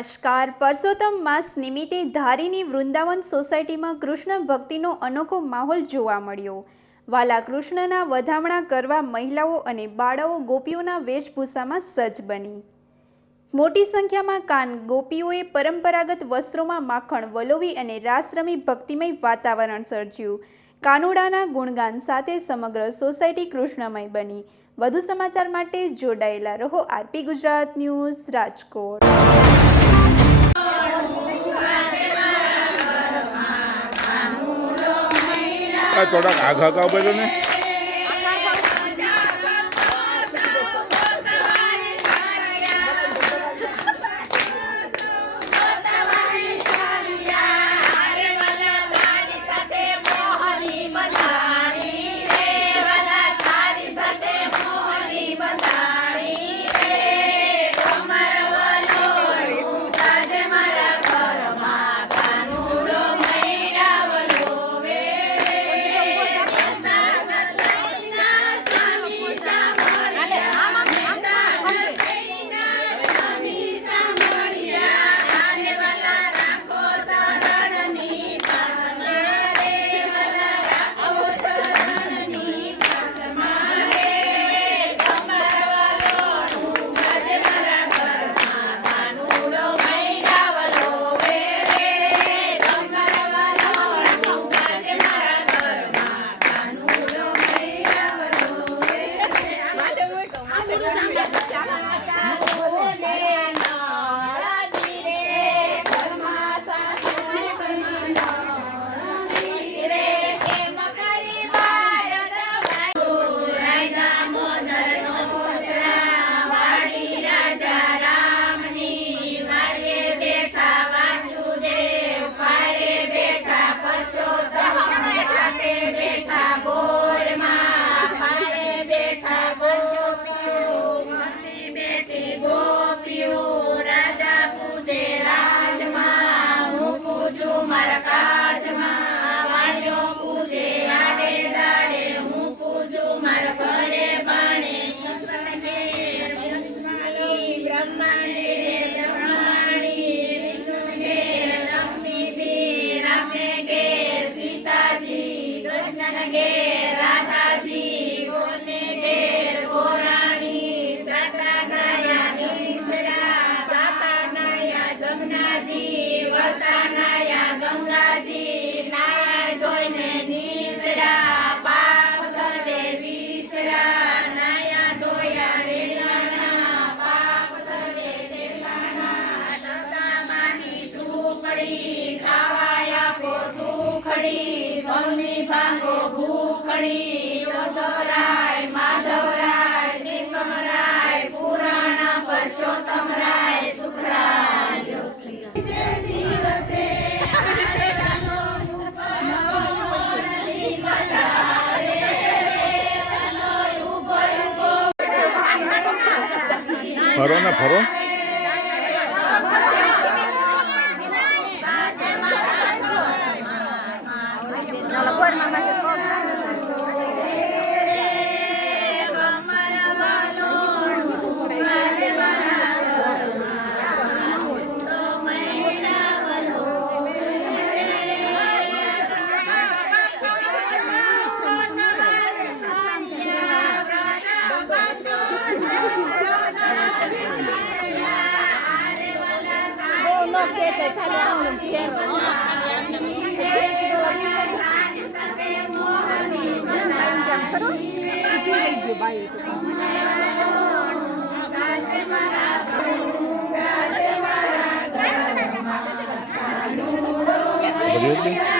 નમસ્કાર. પરસોત્તમ માસ નિમિત્તે ધારીની વૃંદાવન સોસાયટીમાં કૃષ્ણ ભક્તિનો અનોખો માહોલ જોવા મળ્યો. વાલા કૃષ્ણના વધામણા કરવા મહિલાઓ અને બાળાઓ ગોપીઓના વેશભૂષામાં સજ્જ બની. મોટી સંખ્યામાં કાન ગોપીઓએ પરંપરાગત વસ્ત્રોમાં માખણ વલોવી અને રાસ રમી ભક્તિમય વાતાવરણ સર્જ્યું. કાનુડાના ગુણગાન સાથે સમગ્ર સોસાયટી કૃષ્ણમય બની. વધુ સમાચાર માટે જોડાયેલા રહો આરપી ગુજરાત ન્યૂઝ રાજકોટ. થોડાક આઘા કાવ બોલો ને. ફરો ને ફરો. Really?